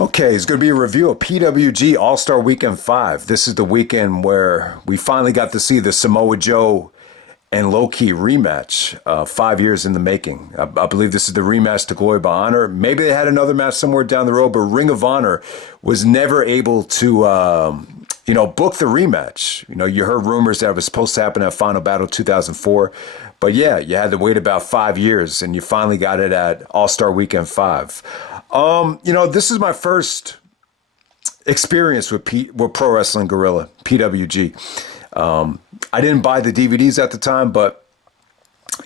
Okay, it's going to be a review of PWG All-Star Weekend 5. This is the weekend where we finally got to see the Samoa Joe and Loki rematch, 5 years in the making. I believe this is the rematch to Glory by Honor. Maybe they had another match somewhere down the road, but Ring of Honor was never able to, book the rematch. You heard rumors that it was supposed to happen at Final Battle 2004. But yeah, you had to wait about 5 years, and you finally got it at All-Star Weekend 5. This is my first experience with Pro Wrestling Guerrilla, PWG. I didn't buy the DVDs at the time, but,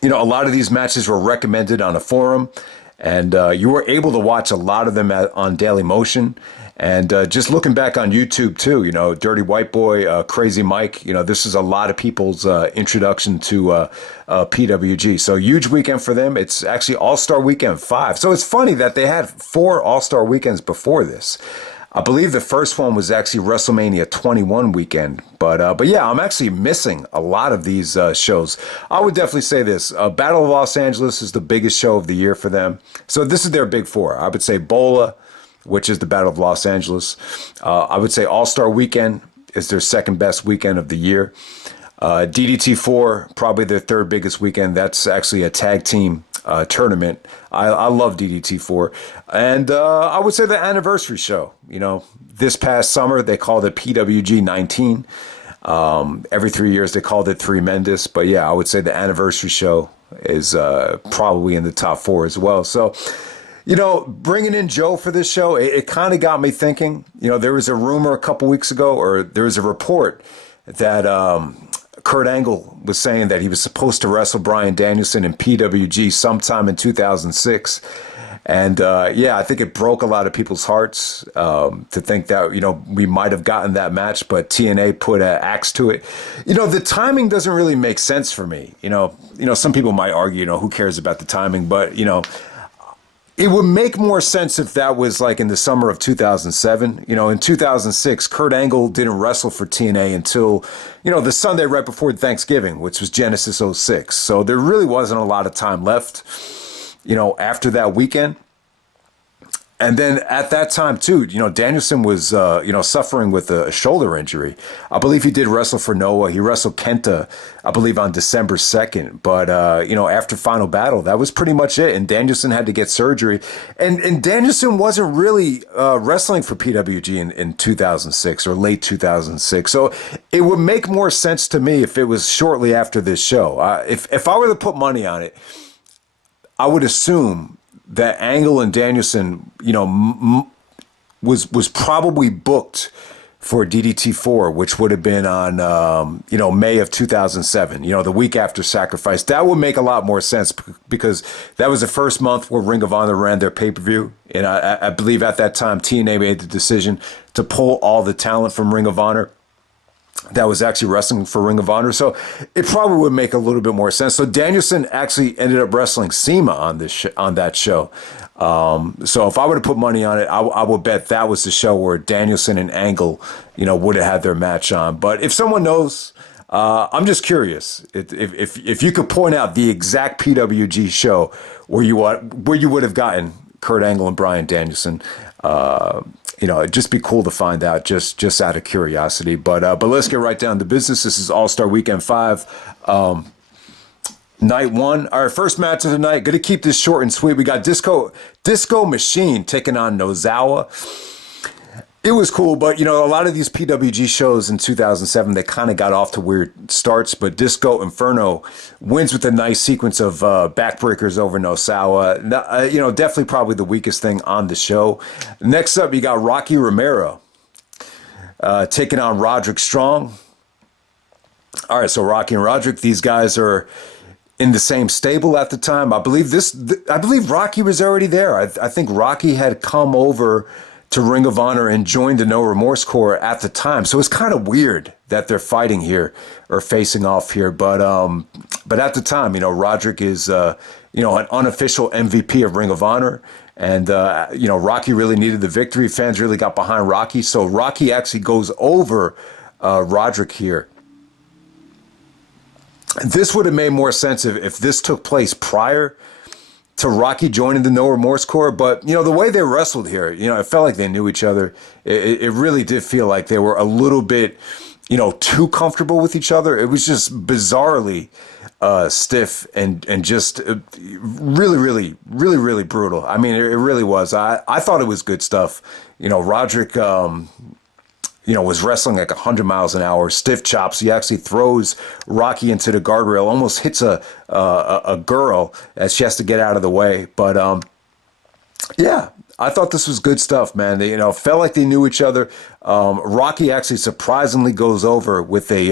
a lot of these matches were recommended on a forum, and you were able to watch a lot of them on Daily Motion. And just looking back on YouTube, too, Dirty White Boy, Crazy Mike, this is a lot of people's introduction to PWG. So huge weekend for them. It's actually All-Star Weekend 5. So it's funny that they had 4 All-Star Weekends before this. I believe the first one was actually WrestleMania 21 weekend. But yeah, I'm actually missing a lot of these shows. I would definitely say this. Battle of Los Angeles is the biggest show of the year for them. So this is their big 4. I would say Bola, which is the Battle of Los Angeles. I would say All-Star Weekend is their second best weekend of the year. DDT4, probably their third biggest weekend. That's actually a tag team tournament. I love DDT4. And I would say the anniversary show. This past summer, they called it PWG 19. Every 3 years, they called it Tremendous. But yeah, I would say the anniversary show is probably in the top 4 as well. So, bringing in Joe for this show, it kind of got me thinking. There was a rumor a couple weeks ago, or there was a report that Kurt Angle was saying that he was supposed to wrestle Bryan Danielson in PWG sometime in 2006. And I think it broke a lot of people's hearts to think that, we might have gotten that match, but TNA put an axe to it. The timing doesn't really make sense for me. Some people might argue, who cares about the timing, but, it would make more sense if that was like in the summer of 2007. In 2006, Kurt Angle didn't wrestle for TNA until, the Sunday right before Thanksgiving, which was Genesis '06. So there really wasn't a lot of time left, after that weekend. And then at that time, too, Danielson was, suffering with a shoulder injury. I believe he did wrestle for Noah. He wrestled Kenta, I believe, on December 2nd. But, after Final Battle, that was pretty much it. And Danielson had to get surgery. And Danielson wasn't really wrestling for PWG in 2006 or late 2006. So it would make more sense to me if it was shortly after this show. If I were to put money on it, I would assume that Angle and Danielson, was probably booked for DDT4, which would have been on, May of 2007, the week after Sacrifice. That would make a lot more sense because that was the first month where Ring of Honor ran their pay-per-view. And I believe at that time, TNA made the decision to pull all the talent from Ring of Honor that was actually wrestling for Ring of Honor. So it probably would make a little bit more sense. So Danielson actually ended up wrestling SEMA on that show. So if I were to put money on it, I would bet that was the show where Danielson and Angle, would have had their match on. But if someone knows, I'm just curious if you could point out the exact PWG show where you would have gotten Kurt Angle and Bryan Danielson. It'd just be cool to find out just out of curiosity. But let's get right down to business. This is All-Star Weekend 5, Night 1. All right, first match of the night. Going to keep this short and sweet. We got Disco Machine taking on Nosawa. It was cool, but, a lot of these PWG shows in 2007, they kind of got off to weird starts, but Disco Inferno wins with a nice sequence of backbreakers over Nosawa. Definitely probably the weakest thing on the show. Next up, you got Rocky Romero taking on Roderick Strong. All right, so Rocky and Roderick, these guys are in the same stable at the time. I believe Rocky was already there. I think Rocky had come over to Ring of Honor and joined the No Remorse Corps at the time. So it's kind of weird that they're fighting here or facing off here. But at the time, Roderick is, an unofficial MVP of Ring of Honor. And, Rocky really needed the victory. Fans really got behind Rocky. So Rocky actually goes over Roderick here. This would have made more sense if this took place prior to Rocky joining the No Remorse Corps. But, the way they wrestled here, it felt like they knew each other. It really did feel like they were a little bit, too comfortable with each other. It was just bizarrely stiff and just really, really, really, really brutal. I mean, it really was. I thought it was good stuff. Roderick, was wrestling like 100 miles an hour, stiff chops. He actually throws Rocky into the guardrail, almost hits a girl as she has to get out of the way. But yeah, I thought this was good stuff, man. They, felt like they knew each other. Rocky actually surprisingly goes over with a,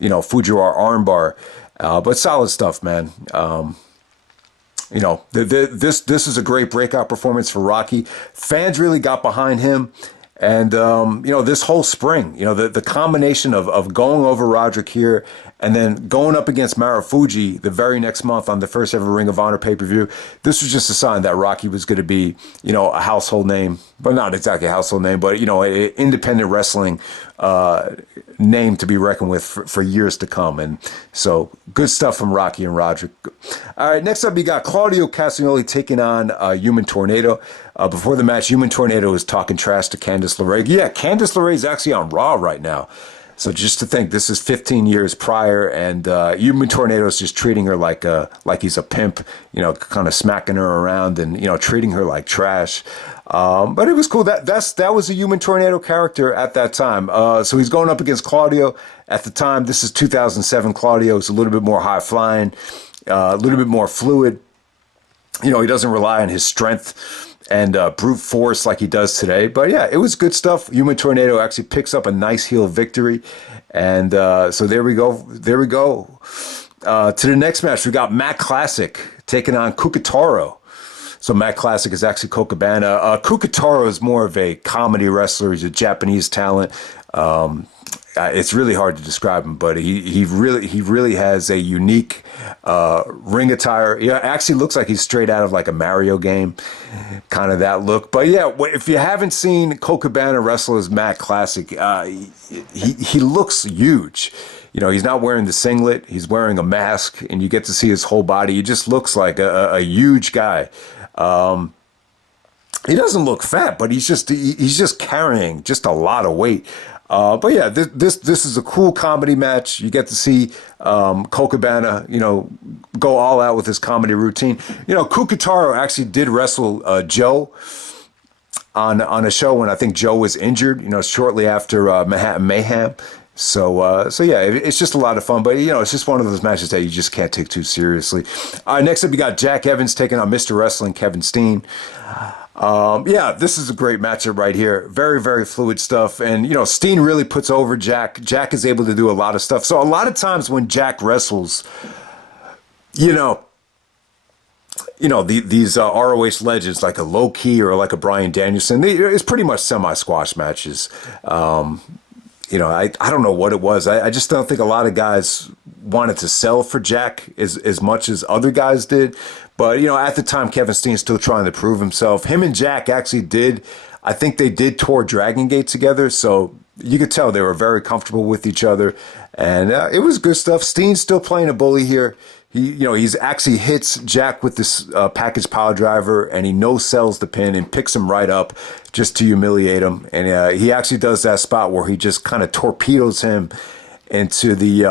Fujiwara armbar. But solid stuff, man. This is a great breakout performance for Rocky. Fans really got behind him. And, this whole spring, the combination of going over Roderick here and then going up against Marufuji the very next month on the first ever Ring of Honor pay-per-view, this was just a sign that Rocky was going to be, a household name, but not exactly a household name, but, an independent wrestling name to be reckoned with for years to come. And so good stuff from Rocky and Roderick. All right, next up, you got Claudio Castagnoli taking on Human Tornado. Before the match, Human Tornado is talking trash to Candice LeRae. Yeah, Candice LeRae is actually on Raw right now. So just to think, this is 15 years prior, and Human Tornado is just treating her like he's a pimp, kind of smacking her around and treating her like trash. But it was cool. That was a Human Tornado character at that time. So he's going up against Claudio at the time. This is 2007. Claudio is a little bit more high flying, a little bit more fluid. He doesn't rely on his strength and brute force like he does today. But yeah, it was good stuff. Human Tornado actually picks up a nice heel victory. And so there we go. To the next match, we got Matt Classic taking on Kikutaro. So Matt Classic is actually Colt Cabana. Kikutaro is more of a comedy wrestler. He's a Japanese talent. It's really hard to describe him, but he really has a unique ring attire. Yeah, actually looks like he's straight out of like a Mario game, kind of that look. But yeah, if you haven't seen Colt Cabana wrestle as Matt Classic, he looks huge. He's not wearing the singlet. He's wearing a mask, and you get to see his whole body. He just looks like a huge guy. He doesn't look fat, but he's just carrying just a lot of weight. But yeah, this is a cool comedy match. You get to see Colt Cabana, go all out with his comedy routine. Kikutaro actually did wrestle Joe on a show when I think Joe was injured. Shortly after Manhattan Mayhem. So yeah, it's just a lot of fun. But it's just one of those matches that you just can't take too seriously. Next up, you got Jack Evans taking on Mr. Wrestling Kevin Steen. Yeah, this is a great matchup right here. Very, very fluid stuff. And, Steen really puts over Jack. Jack is able to do a lot of stuff. So a lot of times when Jack wrestles, these ROH legends like a Loki or like a Bryan Danielson, it's pretty much semi-squash matches. I don't know what it was. I just don't think a lot of guys wanted to sell for Jack as much as other guys did. But, at the time, Kevin Steen's still trying to prove himself. Him and Jack actually I think they did tour Dragon Gate together. So you could tell they were very comfortable with each other. And it was good stuff. Steen's still playing a bully here. He's actually hits Jack with this package power driver, and he no-sells the pin and picks him right up just to humiliate him. And he actually does that spot where he just kind of torpedoes him into the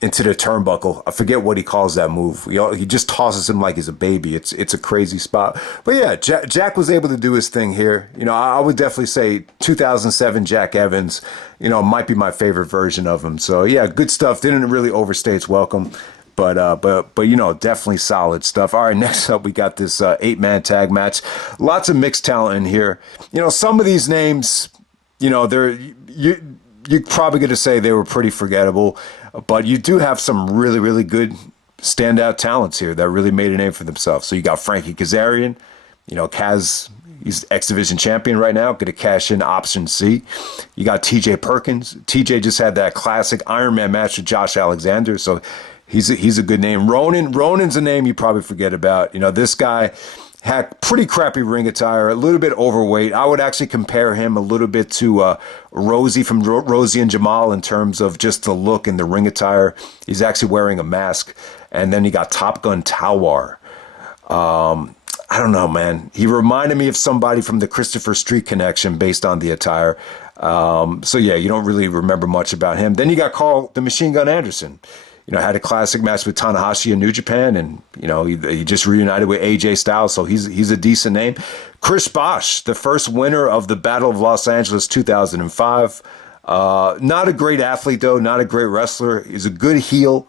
turnbuckle. I forget what he calls that move. He just tosses him like he's a baby. It's a crazy spot. But yeah, Jack was able to do his thing here. I would definitely say 2007 Jack Evans, might be my favorite version of him. So yeah, good stuff. Didn't really overstay its welcome. But definitely solid stuff. All right, next up we got this 8-man tag match. Lots of mixed talent in here. Some of these names, you're probably going to say they were pretty forgettable. But you do have some really, really good standout talents here that really made a name for themselves. So you got Frankie Kazarian, Kaz, he's X Division champion right now, going to cash in option C. You got TJ Perkins. TJ just had that classic Iron Man match with Josh Alexander, so he's a good name. Ronin's a name you probably forget about. This guy had pretty crappy ring attire, a little bit overweight. I would actually compare him a little bit to Rosie from Rosie and Jamal in terms of just the look and the ring attire. He's actually wearing a mask. And then you got Top Gun Talwar. I don't know, man. He reminded me of somebody from the Christopher Street Connection based on the attire. So yeah, you don't really remember much about him. Then you got Karl the Machine Gun Anderson. Had a classic match with Tanahashi in New Japan, and he just reunited with AJ Styles, so he's a decent name. Chris Bosh, the first winner of the Battle of Los Angeles 2005. Not a great athlete though, not a great wrestler. He's a good heel.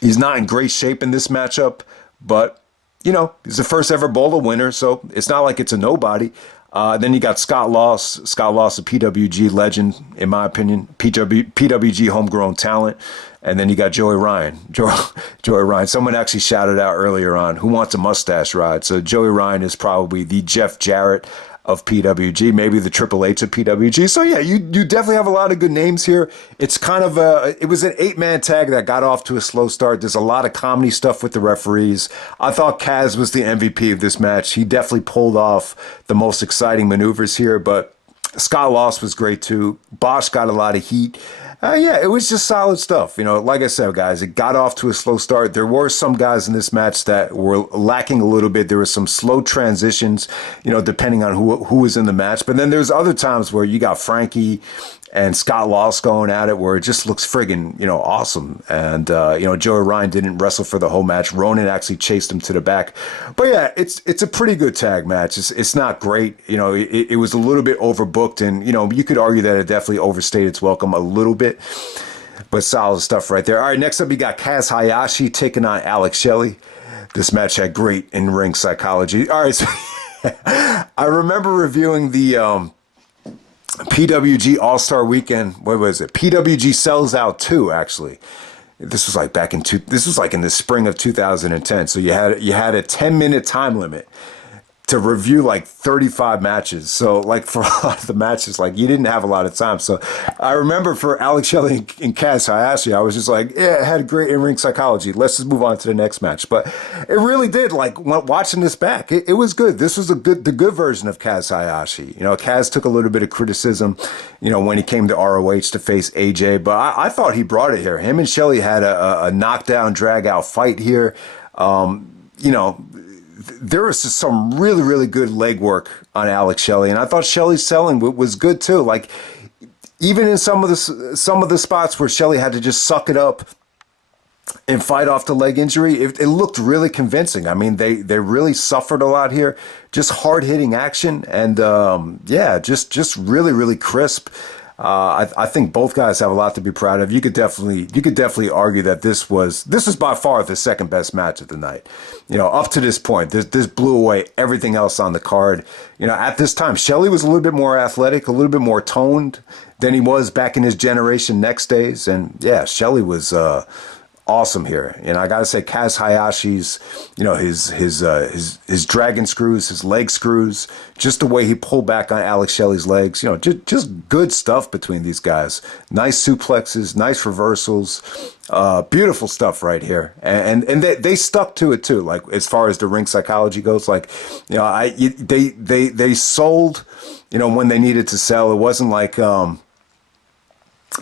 He's not in great shape in this matchup, but he's the first ever Bola winner, so it's not like it's a nobody. Then you got Scott Loss, a PWG legend, in my opinion, PWG homegrown talent. And then you got Joey Ryan. Joey Ryan. Someone actually shouted out earlier on, who wants a mustache ride? So Joey Ryan is probably the Jeff Jarrett of PWG, maybe the Triple H of PWG. So yeah, you definitely have a lot of good names here. It's kind of it was an 8-man tag that got off to a slow start. There's a lot of comedy stuff with the referees. I thought Kaz was the MVP of this match. He definitely pulled off the most exciting maneuvers here, but Scott Loss was great too. Bosh got a lot of heat. Yeah, it was just solid stuff. Like I said, guys, it got off to a slow start. There were some guys in this match that were lacking a little bit. There were some slow transitions, depending on who was in the match. But then there's other times where you got Frankie and Scott Loss going at it where it just looks friggin', awesome. And, Joey Ryan didn't wrestle for the whole match. Ronin actually chased him to the back. But yeah, it's a pretty good tag match. It's not great. It was a little bit overbooked, and, you could argue that it definitely overstayed its welcome a little bit. But solid stuff right there. All right, next up we got Kaz Hayashi taking on Alex Shelley. This match had great in-ring psychology. All right, so I remember reviewing the PWG All-Star Weekend. What was it? PWG Sells Out 2, actually. This was like this was like in the spring of 2010. So you had a 10-minute time limit to review like 35 matches. So like for a lot of the matches, like you didn't have a lot of time. So I remember for Alex Shelley and Kaz Hayashi, I was just like, yeah, it had a great in-ring psychology. Let's just move on to the next match. But it really did, like watching this back, it was good. This was the good version of Kaz Hayashi. Kaz took a little bit of criticism, when he came to ROH to face AJ, but I thought he brought it here. Him and Shelley had a knockdown, drag out fight here. There was just some really, really good leg work on Alex Shelley, and I thought Shelley's selling was good too. Like even in some of the spots where Shelley had to just suck it up and fight off the leg injury, it looked really convincing. I mean, they really suffered a lot here. Just hard hitting action, and just really, really crisp. I think both guys have a lot to be proud of. You could definitely argue that this was by far the second best match of the night. Up to this point, this blew away everything else on the card. At this time, Shelley was a little bit more athletic, a little bit more toned than he was back in his Generation Next days, and yeah, Shelley was awesome here. I gotta say, Kaz Hayashi's, his dragon screws, his leg screws, just the way he pulled back on Alex Shelley's legs, just good stuff between these guys. Nice suplexes, nice reversals, beautiful stuff right here. And they stuck to it too. Like as far as the ring psychology goes, like, they sold, when they needed to sell. It wasn't like,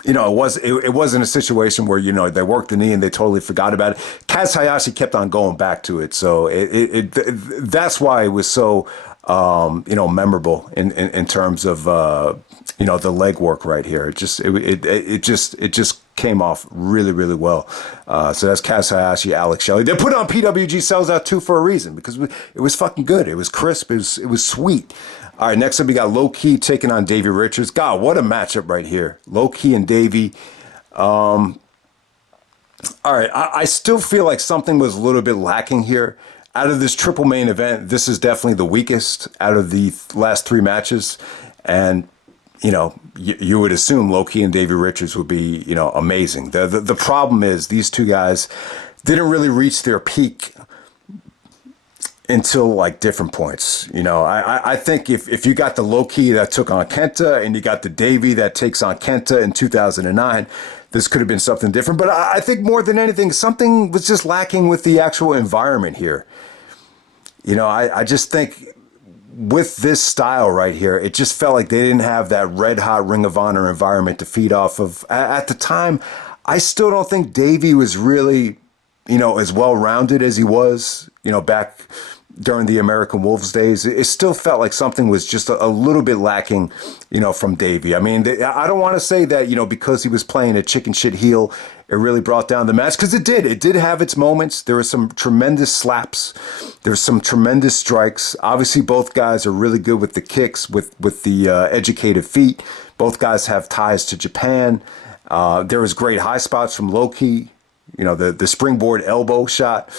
it wasn't a situation where, they worked the knee and they totally forgot about it. Kaz Hayashi kept on going back to it. So that's why it was so, memorable in terms of, the leg work right here. It just came off really, really well. So that's Kaz Hayashi, Alex Shelley. They put on PWG Sells Out 2 for a reason, because it was fucking good. It was crisp. It was sweet. All right, next up we got Loki taking on Davey Richards. God, what a matchup right here. Loki and Davey. All right, I still feel like something was a little bit lacking here. Out of this triple main event, this is definitely the weakest out of the last three matches. And, you would assume Loki and Davey Richards would be, amazing. The problem is these two guys didn't really reach their peak until like different points. I think if you got the Loki that took on Kenta and you got the Davey that takes on Kenta in 2009, this could have been something different. But I think more than anything, something was just lacking with the actual environment here. I just think with this style right here, it just felt like they didn't have that red hot Ring of Honor environment to feed off of. At the time, I still don't think Davey was really as well-rounded as he was, back during the American Wolves days, it still felt like something was just a little bit lacking, from Davey. I mean, I don't want to say that, because he was playing a chicken shit heel, it really brought down the match, because it did. It did have its moments. There were some tremendous slaps. There were some tremendous strikes. Obviously, both guys are really good with the kicks, with the educated feet. Both guys have ties to Japan. There was great high spots from Loki. The springboard elbow shot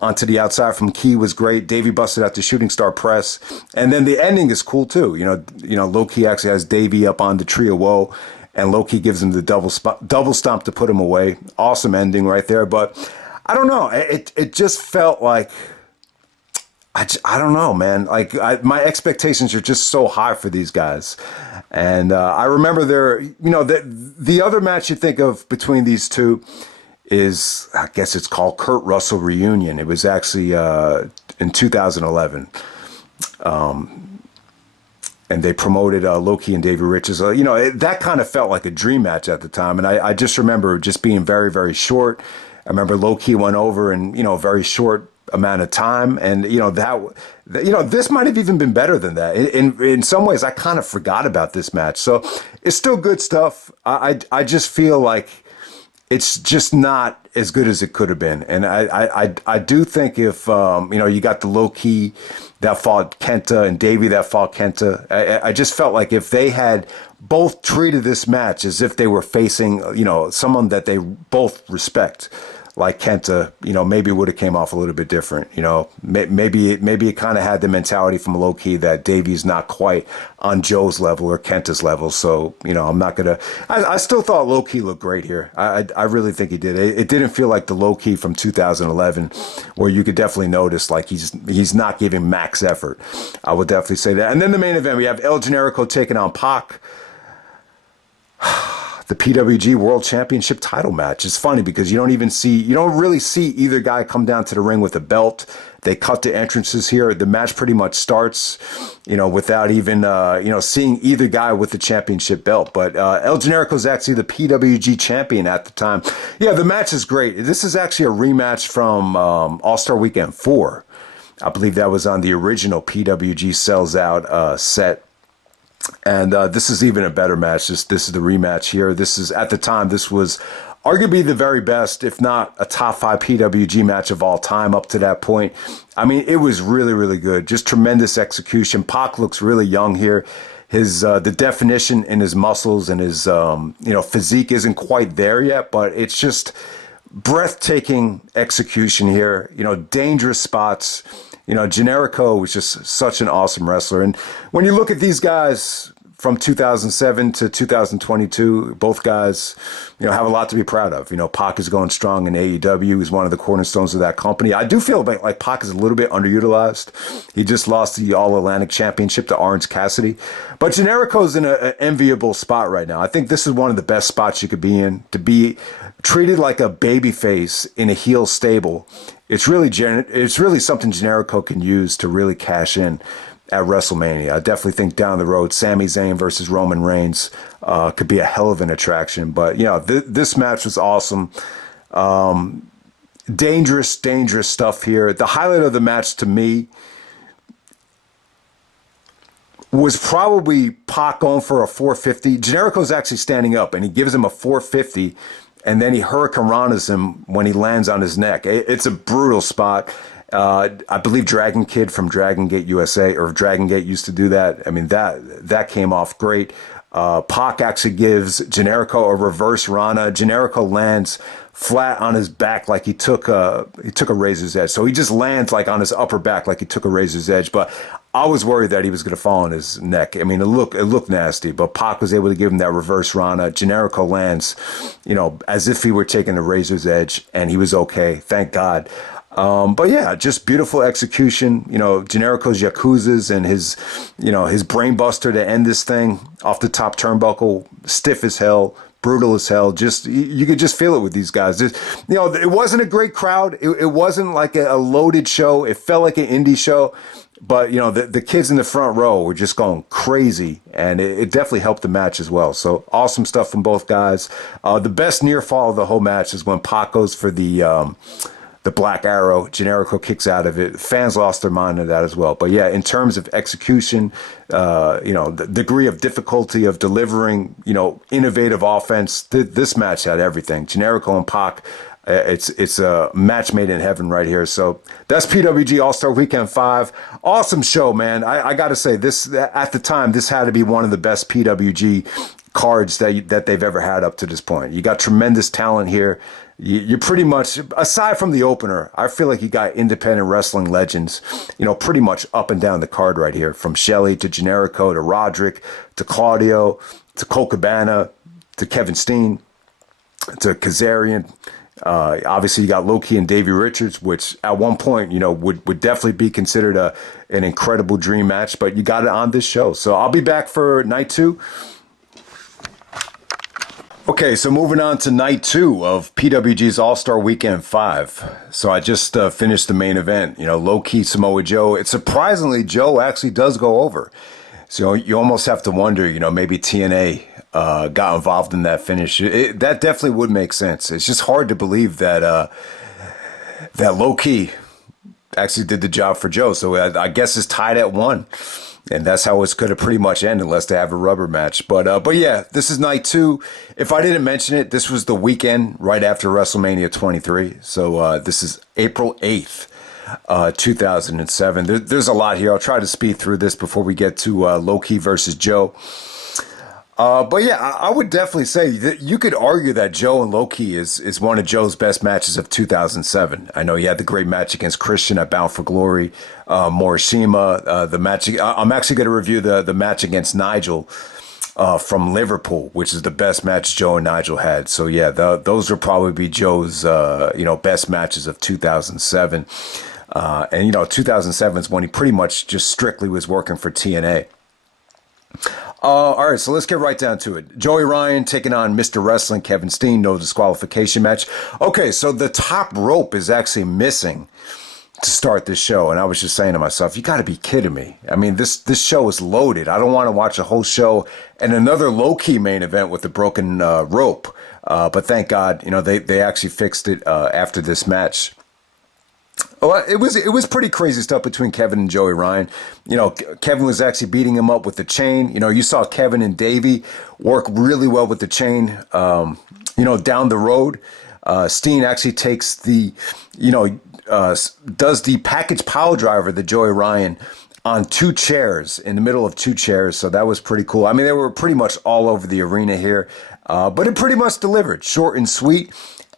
onto the outside from Key was great. Davey busted out the shooting star press. And then the ending is cool too. Loki actually has Davey up on the tree of woe, and Loki gives him the double stomp to put him away. Awesome ending right there. But I don't know. It just felt like, I don't know, man. Like my expectations are just so high for these guys. And I remember the other match you think of between these two is, I guess it's called Kurt Russell Reunion. It was actually in 2011. And they promoted Loki and Davey Richards. That kind of felt like a dream match at the time. And I just remember just being very, very short. I remember Loki went over in, a very short amount of time. And, this might have even been better than that. In some ways, I kind of forgot about this match. So it's still good stuff. I just feel like it's just not as good as it could have been. And I do think if, you got the Loki that fought Kenta and Davey that fought Kenta, I just felt like if they had both treated this match as if they were facing, someone that they both respect, like Kenta, maybe it would have came off a little bit different. Maybe it kind of had the mentality from Loki that Davey's not quite on Joe's level or Kenta's level. So, I'm not going to, I still thought Loki looked great here. I really think he did. It didn't feel like the Loki from 2011 where you could definitely notice like he's not giving max effort. I would definitely say that. And then the main event, we have El Generico taking on Pac. The PWG World Championship title match. It's funny because you don't really see either guy come down to the ring with a belt. They cut the entrances here. The match pretty much starts, without even, seeing either guy with the championship belt. But El Generico is actually the PWG champion at the time. Yeah, the match is great. This is actually a rematch from All-Star Weekend 4. I believe that was on the original PWG Sells Out set. And this is even a better match. This is the rematch here. At the time, this was arguably the very best, if not a top 5 PWG match of all time up to that point. I mean, it was really, really good. Just tremendous execution. Pac looks really young here. His the definition in his muscles and his physique isn't quite there yet, but it's just breathtaking execution here. Dangerous spots. Generico was just such an awesome wrestler. And when you look at these guys from 2007 to 2022, both guys, have a lot to be proud of. Pac is going strong in AEW. He's one of the cornerstones of that company. I do feel like Pac is a little bit underutilized. He just lost the All-Atlantic Championship to Orange Cassidy. But Generico's in an enviable spot right now. I think this is one of the best spots you could be in, to be treated like a babyface in a heel stable. It's really something Generico can use to really cash in at WrestleMania. I definitely think down the road, Sami Zayn versus Roman Reigns could be a hell of an attraction. But, this match was awesome. Dangerous stuff here. The highlight of the match to me was probably Pac going for a 450. Generico's actually standing up, and he gives him a 450, and then he Hurricane Ranas him when he lands on his neck. It's a brutal spot. I believe Dragon Kid from Dragon Gate USA, or Dragon Gate, used to do that. I mean, that came off great. Pac actually gives Generico a reverse Rana. Generico lands flat on his back like he took a razor's edge. So he just lands like on his upper back like he took a razor's edge. But I was worried that he was going to fall on his neck. I mean, it looked nasty, but Pac was able to give him that reverse Rana. Generico lands, as if he were taking a razor's edge, and he was okay. Thank God. But yeah, just beautiful execution. Generico's Yakuzas and his brain buster to end this thing off the top turnbuckle, stiff as hell, brutal as hell. Just you could just feel it with these guys. It wasn't a great crowd. It wasn't like a loaded show. It felt like an indie show. But, the kids in the front row were just going crazy, and it definitely helped the match as well. So awesome stuff from both guys. The best near fall of the whole match is when Pac goes for the Black Arrow. Generico kicks out of it. Fans lost their mind to that as well. But yeah, in terms of execution, the degree of difficulty of delivering, innovative offense, this match had everything. Generico and Pac, it's a match made in heaven right here. So that's PWG All-Star Weekend 5. Awesome show, man. I got to say, this at the time, this had to be one of the best PWG cards that they've ever had up to this point. You got tremendous talent here. You pretty much, aside from the opener, I feel like you got independent wrestling legends, pretty much up and down the card right here, from Shelley to Generico to Roderick to Claudio to Colt Cabana to Kevin Steen to Kazarian. Obviously, you got Loki and Davey Richards, which at one point, would definitely be considered an incredible dream match, but you got it on this show. So I'll be back for night 2. Okay, so moving on to night 2 of PWG's All-Star Weekend 5. So I just finished the main event, Loki, Samoa Joe. It's surprisingly, Joe actually does go over. So you almost have to wonder, maybe TNA got involved in that finish. That definitely would make sense. It's just hard to believe that that Loki actually did the job for Joe. So I guess it's tied at 1. And that's how it's going to pretty much end unless they have a rubber match. But yeah, this is night 2. If I didn't mention it, this was the weekend right after WrestleMania 23. So this is April 8th, 2007. There's a lot here. I'll try to speed through this before we get to Loki versus Joe. But yeah, I would definitely say that you could argue that Joe and Loki is one of Joe's best matches of 2007. I know he had the great match against Christian at Bound for Glory, Morishima, the match. I'm actually going to review the match against Nigel from Liverpool, which is the best match Joe and Nigel had. So yeah, those will probably be Joe's best matches of 2007. And 2007 is when he pretty much just strictly was working for TNA. All right, so let's get right down to it. Joey Ryan taking on Mr. Wrestling, Kevin Steen, no disqualification match. Okay, so the top rope is actually missing to start this show, and I was just saying to myself, you got to be kidding me. I mean, this show is loaded. I don't want to watch a whole show and another low-key main event with a broken rope. But thank God, they actually fixed it after this match. Well, it was pretty crazy stuff between Kevin and Joey Ryan. Kevin was actually beating him up with the chain. You saw Kevin and Davey work really well with the chain, down the road. Steen actually takes does the package pile driver, the Joey Ryan, on 2 chairs, in the middle of 2 chairs. So that was pretty cool. I mean, they were pretty much all over the arena here, but it pretty much delivered, short and sweet.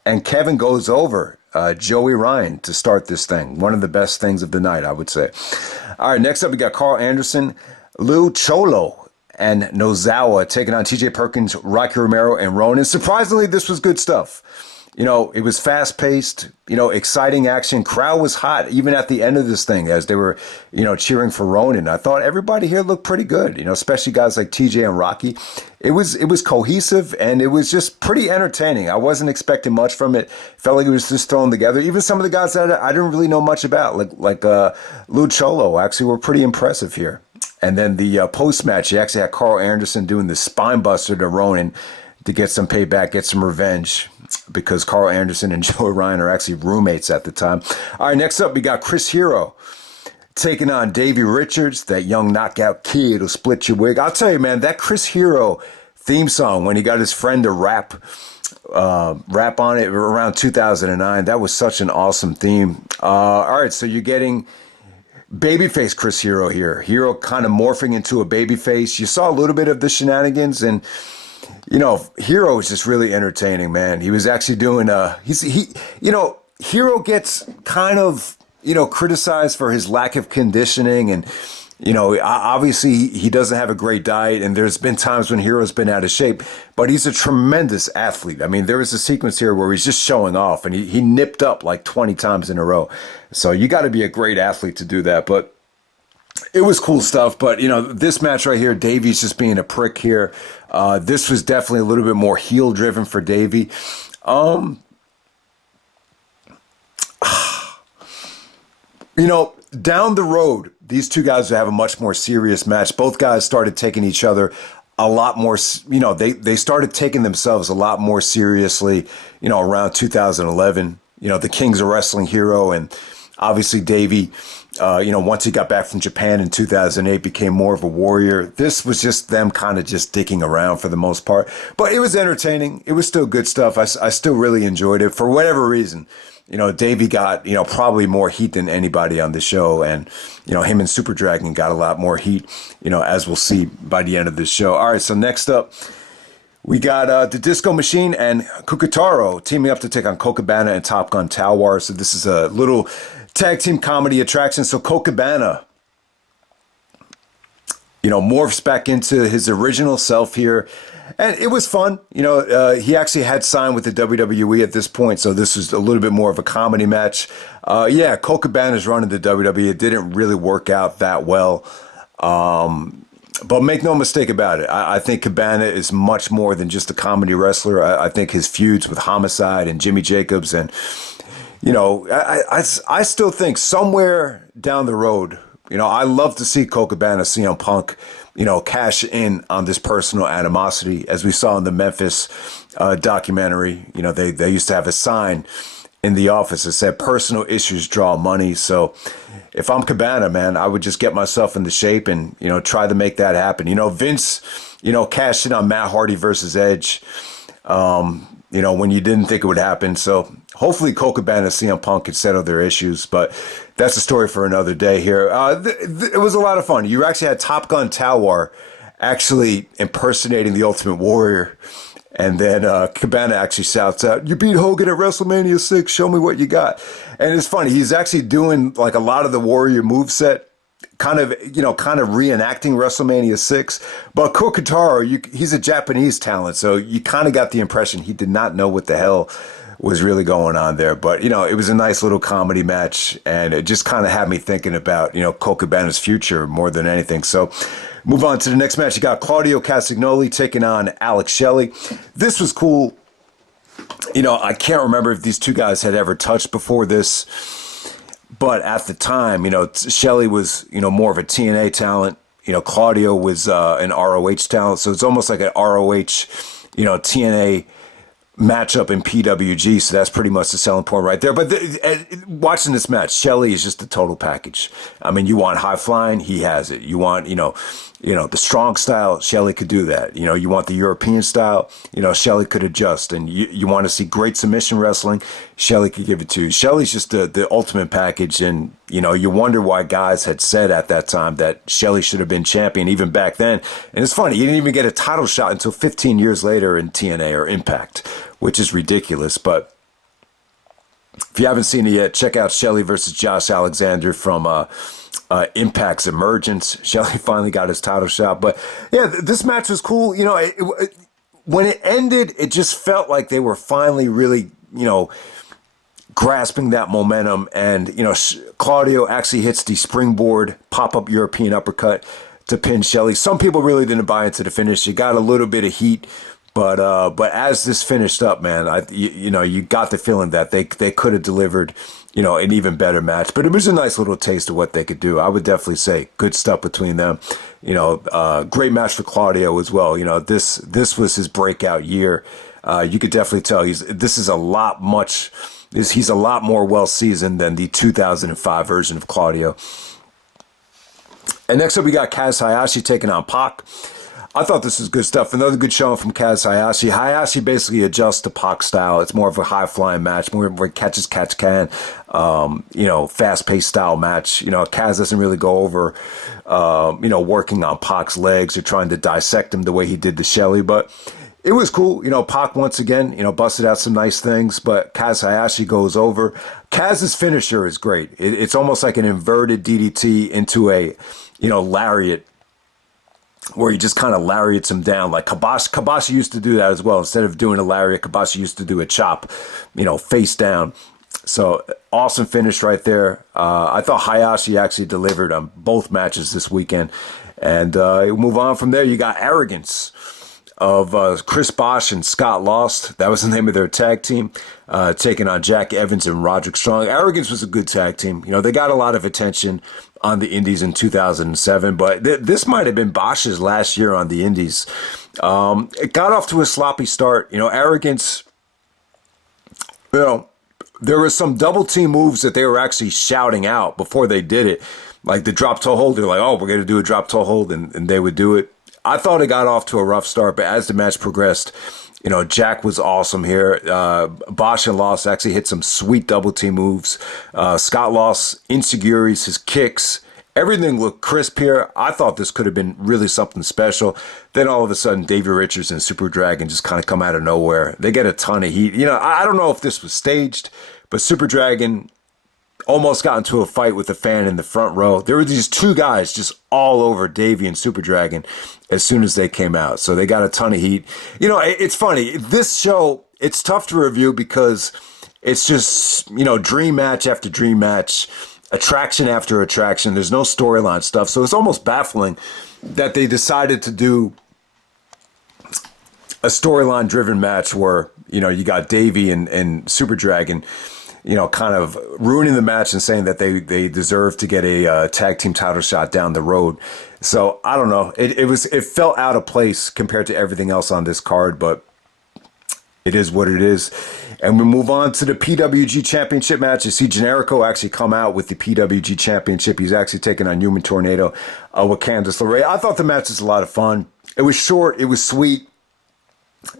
And Kevin goes over Joey Ryan to start this thing. One of the best things of the night, I would say. All right, next up, we got Karl Anderson, Lou Cholo, and Nosawa taking on TJ Perkins, Rocky Romero, and Ronin. Surprisingly, this was good stuff. It was fast-paced, exciting action. Crowd was hot, even at the end of this thing, as they were, cheering for Ronin. I thought everybody here looked pretty good, especially guys like TJ and Rocky. It was cohesive, and it was just pretty entertaining. I wasn't expecting much from it. Felt like it was just thrown together. Even some of the guys that I didn't really know much about, like Lou Cholo, actually were pretty impressive here. And then the post-match, you actually had Karl Anderson doing the spine buster to Ronin to get some payback, get some revenge, because Karl Anderson and Joey Ryan are actually roommates at the time. All right, next up, we got Chris Hero taking on Davey Richards, that young knockout kid who'll split your wig. I'll tell you, man, that Chris Hero theme song, when he got his friend to rap on it around 2009, that was such an awesome theme. All right, so you're getting babyface Chris Hero here. Hero kind of morphing into a babyface. You saw a little bit of the shenanigans, and Hero is just really entertaining, man. He was actually doing Hero gets kind of, criticized for his lack of conditioning, and obviously he doesn't have a great diet, and there's been times when Hero's been out of shape, but he's a tremendous athlete. I mean, there was a sequence here where he's just showing off, and he nipped up like 20 times in a row. So you got to be a great athlete to do that, but it was cool stuff. But, this match right here, Davey's just being a prick here. This was definitely a little bit more heel-driven for Davey. down the road, these two guys would have a much more serious match. Both guys started taking each other a lot more, they started taking themselves a lot more seriously, around 2011. The King's a wrestling hero, and obviously Davey, once he got back from Japan in 2008, became more of a warrior. This was just them kind of just dicking around for the most part. But it was entertaining. It was still good stuff. I still really enjoyed it for whatever reason. Davey got, probably more heat than anybody on the show. And, him and Super Dragon got a lot more heat, as we'll see by the end of this show. All right, so next up, we got the Disco Machine and Kikutaro teaming up to take on Cabana and Top Gun Talwar. So this is a little tag team comedy attraction. So Cabana, morphs back into his original self here. And it was fun. He actually had signed with the WWE at this point, so this was a little bit more of a comedy match. Colt Cabana's run in the WWE. It didn't really work out that well. But make no mistake about it. I think Cabana is much more than just a comedy wrestler. I think his feuds with Homicide and Jimmy Jacobs and, I still think somewhere down the road, I love to see Colt Cabana, CM Punk, cash in on this personal animosity, as we saw in the Memphis documentary. They used to have a sign in the office that said personal issues draw money. So if I'm Cabana, man, I would just get myself into shape and, try to make that happen. Vince, cashed in on Matt Hardy versus Edge, when you didn't think it would happen. So hopefully Colt Cabana and CM Punk could settle their issues, but that's a story for another day here. It was a lot of fun. You actually had Top Gun Talwar actually impersonating the Ultimate Warrior. And then Cabana actually shouts out, "You beat Hogan at WrestleMania 6. Show me what you got." And it's funny. He's actually doing like a lot of the Warrior moveset, kind of reenacting WrestleMania 6. But Kikutaro, he's a Japanese talent. So you kind of got the impression he did not know what the hell was really going on there. But, it was a nice little comedy match, and it just kind of had me thinking about, Colt Cabana's future more than anything. So move on to the next match. You got Claudio Castagnoli taking on Alex Shelley. This was cool. I can't remember if these two guys had ever touched before this, but at the time, Shelley was, more of a TNA talent. Claudio was an ROH talent. So it's almost like an ROH, TNA matchup in PWG, so that's pretty much the selling point right there. But watching this match, Shelley is just a total package. I mean, you want high flying, he has it. You want, the strong style, Shelley could do that. You want the European style, Shelley could adjust. And you want to see great submission wrestling, Shelley could give it to you. Shelley's just the ultimate package. And, you wonder why guys had said at that time that Shelley should have been champion even back then. And it's funny, he didn't even get a title shot until 15 years later in TNA or Impact, which is ridiculous. But if you haven't seen it yet, check out Shelley versus Josh Alexander from Impact's Emergence. Shelley finally got his title shot. But yeah, this match was cool. When it ended, it just felt like they were finally really, grasping that momentum. And, Claudio actually hits the springboard pop-up European uppercut to pin Shelley. Some people really didn't buy into the finish. It got a little bit of heat. But as this finished up, man, you got the feeling that they could have delivered, an even better match. But it was a nice little taste of what they could do. I would definitely say good stuff between them. Great match for Claudio as well. This was his breakout year. You could definitely tell he's a lot more well seasoned than the 2005 version of Claudio. And next up, we got Kaz Hayashi taking on Pac. I thought this was good stuff. Another good showing from Kaz Hayashi. Hayashi basically adjusts to Pac style. It's more of a high-flying match, more of a catch-as-catch-can, fast-paced style match. Kaz doesn't really go over, working on Pac's legs or trying to dissect him the way he did to Shelley. But it was cool. Pac once again, busted out some nice things, but Kaz Hayashi goes over. Kaz's finisher is great. It's almost like an inverted DDT into a, lariat, where he just kind of lariats him down. Like Kabashi used to do that as well. Instead of doing a lariat, Kabashi used to do a chop, face down. So awesome finish right there. I thought Hayashi actually delivered on both matches this weekend. And move on from there. You got Arrogance of Chris Bosh and Scott Lost. That was the name of their tag team, taking on Jack Evans and Roderick Strong. Arrogance was a good tag team. You know, they got a lot of attention on the Indies in 2007, but this might have been Bosh's last year on the Indies. It got off to a sloppy start. You know, Arrogance, you know, there were some double team moves that they were actually shouting out before they did it. Like the drop toe hold, they're like, oh, we're going to do a drop toe hold, and they would do it. I thought it got off to a rough start, but as the match progressed, you know, Jack was awesome here. Bosh and Lost actually hit some sweet double team moves. Scott Lost, insecurities, his kicks, everything looked crisp here. I thought this could have been really something special. Then all of a sudden, Davey Richards and Super Dragon just kind of come out of nowhere. They get a ton of heat. You know, I don't know if this was staged, but Super Dragon almost got into a fight with a fan in the front row. There were these two guys just all over Davey and Super Dragon as soon as they came out. So they got a ton of heat. You know, it's funny. This show, it's tough to review because it's just, you know, dream match after dream match, attraction after attraction. There's no storyline stuff. So it's almost baffling that they decided to do a storyline driven match where, you know, you got Davey and Super Dragon, you know, kind of ruining the match and saying that they deserve to get a tag team title shot down the road. So I don't know. It felt out of place compared to everything else on this card, but it is what it is. And we move on to the PWG Championship match. You see Generico actually come out with the PWG Championship. He's actually taking on Human Tornado with Candice LeRae. I thought the match was a lot of fun. It was short. It was sweet.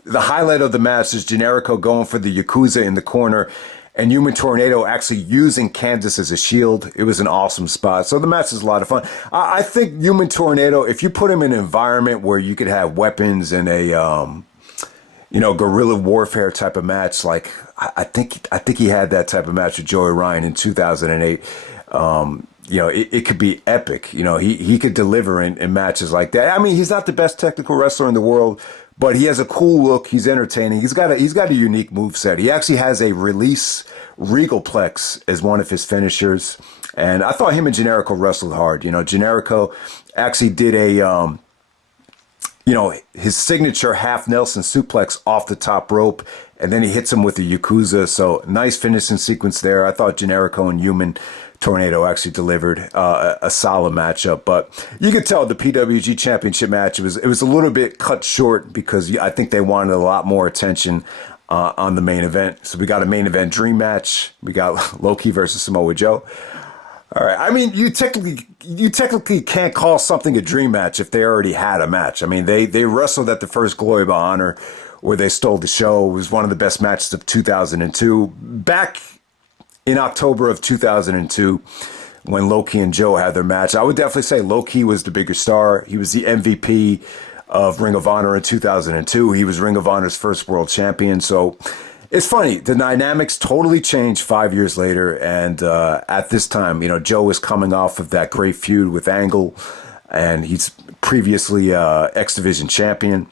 The highlight of the match is Generico going for the Yakuza in the corner and Human Tornado actually using Candice as a shield. It was an awesome spot. So the match is a lot of fun. I think Human Tornado, if you put him in an environment where you could have weapons and a, you know, guerrilla warfare type of match, like I think he had that type of match with Joey Ryan in 2008. You know, it could be epic. You know, he could deliver in matches like that. I mean, he's not the best technical wrestler in the world, but he has a cool look. He's entertaining. He's got a unique moveset. He actually has a release Regalplex as one of his finishers. And I thought him and Generico wrestled hard. You know, Generico actually did a, you know, his signature half Nelson suplex off the top rope. And then he hits him with the Yakuza. So nice finishing sequence there. I thought Generico and Human Tornado actually delivered a solid matchup, but you could tell the PWG Championship match, it was a little bit cut short because I think they wanted a lot more attention on the main event. So we got a main event dream match. We got Loki versus Samoa Joe. All right. I mean, you technically can't call something a dream match if they already had a match. I mean, they wrestled at the first Glory of Honor where they stole the show. It was one of the best matches of 2002. Back in October of 2002, when Loki and Joe had their match, I would definitely say Loki was the bigger star. He was the MVP of Ring of Honor in 2002. He was Ring of Honor's first world champion. So it's funny. The dynamics totally changed 5 years later. And at this time, you know, Joe was coming off of that great feud with Angle, and he's previously X Division champion.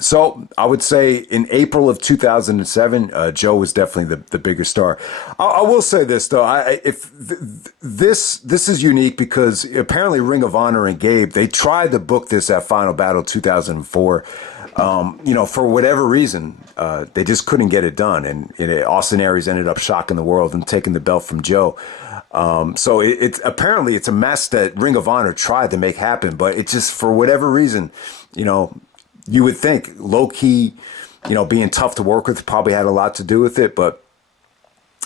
So I would say in April of 2007, Joe was definitely the bigger star. I will say this though, this is unique because apparently Ring of Honor and Gabe, they tried to book this at Final Battle 2004. You know, for whatever reason, they just couldn't get it done, and Austin Aries ended up shocking the world and taking the belt from Joe. So it's apparently it's a match that Ring of Honor tried to make happen, but it just for whatever reason, you know. You would think low-key, you know, being tough to work with probably had a lot to do with it. But,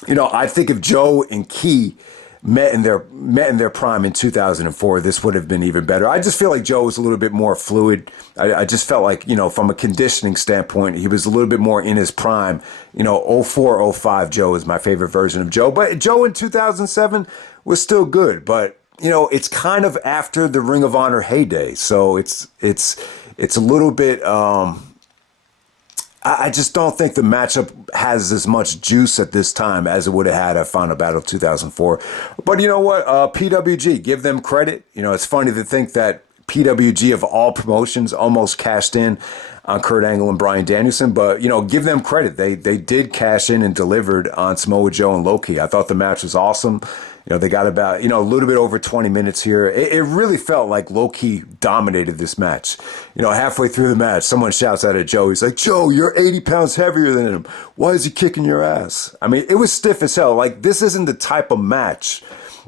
you know, I think if Joe and Key met in their prime in 2004, this would have been even better. I just feel like Joe was a little bit more fluid. I just felt like, you know, from a conditioning standpoint, he was a little bit more in his prime. You know, 04, 05 Joe is my favorite version of Joe. But Joe in 2007 was still good. But, you know, it's kind of after the Ring of Honor heyday. So it's a little bit, I just don't think the matchup has as much juice at this time as it would have had at Final Battle 2004. But you know what? PWG, give them credit. You know, it's funny to think that PWG of all promotions almost cashed in on Kurt Angle and Bryan Danielson. But, you know, give them credit. They did cash in and delivered on Samoa Joe and Loki. I thought the match was awesome. They got about, a little bit over 20 minutes here. It really felt like Loki dominated this match. Halfway through the match, someone shouts out at Joe. He's like, Joe, you're 80 pounds heavier than him. Why is he kicking your ass? I mean, it was stiff as hell. Like, this isn't the type of match,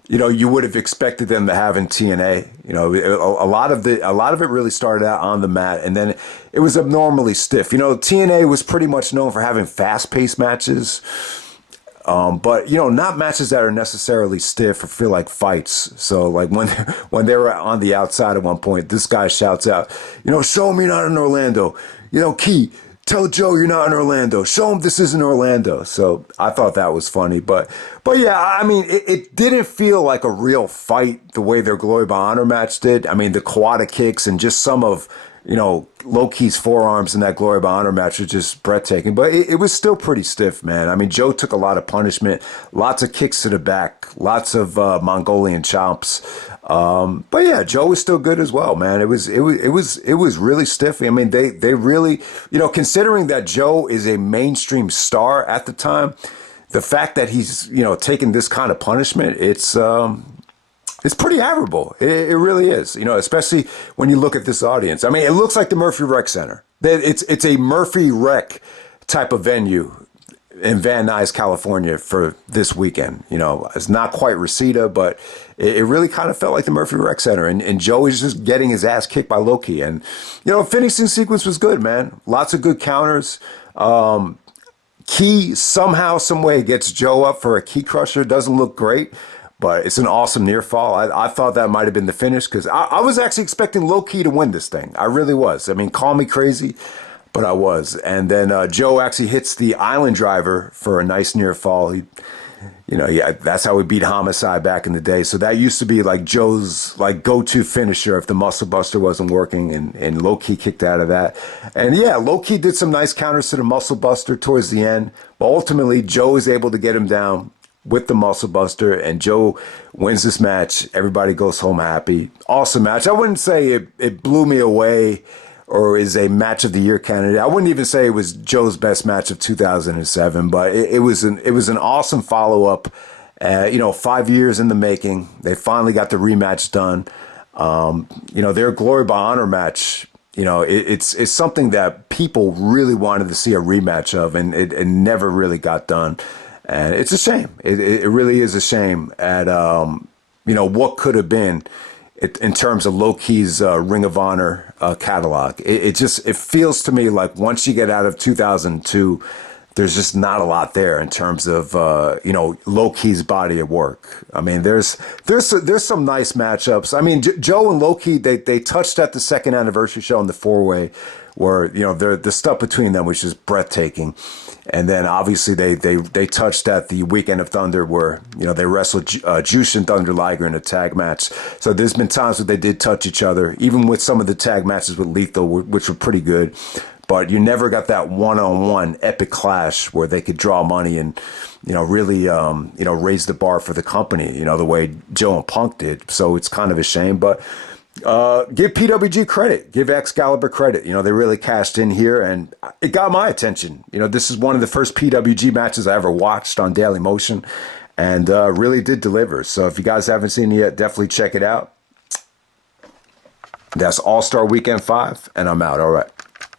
you would have expected them to have in TNA. A lot of it really started out on the mat, and then it was abnormally stiff. TNA was pretty much known for having fast-paced matches. But not matches that are necessarily stiff or feel like fights. So like when they were on the outside at one point, this guy shouts out, show him you're not in Orlando. Key, tell Joe you're not in Orlando. Show him this isn't Orlando. So I thought that was funny. But yeah, I mean, it didn't feel like a real fight the way their Glory by Honor match did. I mean, the Kawada kicks and just some of Loki's forearms in that Glory by Honor match was just breathtaking, but it was still pretty stiff, man. I mean, Joe took a lot of punishment, lots of kicks to the back, lots of Mongolian chomps. But yeah, Joe was still good as well, man. It was really stiff. I mean, they really, considering that Joe is a mainstream star at the time, the fact that he's, taking this kind of punishment, it's pretty admirable. It really is, especially when you look at this audience. I mean, it looks like the Murphy Rec Center. It's a Murphy Rec type of venue in Van Nuys, California for this weekend. It's not quite Reseda, but it really kind of felt like the Murphy Rec Center. And Joe is just getting his ass kicked by Loki. And, finishing sequence was good, man. Lots of good counters. Key somehow, some way gets Joe up for a key crusher. Doesn't look great. But it's an awesome near fall. I thought that might have been the finish because I was actually expecting Loki to win this thing. I really was. I mean, call me crazy, but I was. And then Joe actually hits the island driver for a nice near fall. That's how we beat Homicide back in the day. So that used to be like Joe's like go-to finisher if the Muscle Buster wasn't working, and Loki kicked out of that. And yeah, Loki did some nice counters to the Muscle Buster towards the end, but ultimately Joe is able to get him down with the Muscle Buster, and Joe wins this match. Everybody goes home happy. Awesome match. I wouldn't say it blew me away or is a match of the year candidate. I wouldn't even say it was Joe's best match of 2007, but it was an awesome follow-up. 5 years in the making. They finally got the rematch done. Their Glory by Honor match, it's something that people really wanted to see a rematch of, and it never really got done. And it's a shame. It really is a shame at, what could have been in terms of Loki's Ring of Honor catalog. It feels to me like once you get out of 2002, there's just not a lot there in terms of, Loki's body of work. I mean, there's some nice matchups. I mean, Joe and Loki, they touched at the second anniversary show in the 4-way where, the stuff between them was just breathtaking. And then obviously they touched at the Weekend of Thunder where, they wrestled Jushin Thunder Liger in a tag match. So there's been times where they did touch each other, even with some of the tag matches with Lethal, which were pretty good. But you never got that one-on-one epic clash where they could draw money and, really, raise the bar for the company, the way Joe and Punk did. So it's kind of a shame. But give PWG credit, give Excalibur credit. They really cashed in here and it got my attention. This is one of the first PWG matches I ever watched on Daily Motion and really did deliver. So if you guys haven't seen it yet, definitely check it out. That's All-Star Weekend 5 and I'm out. All right.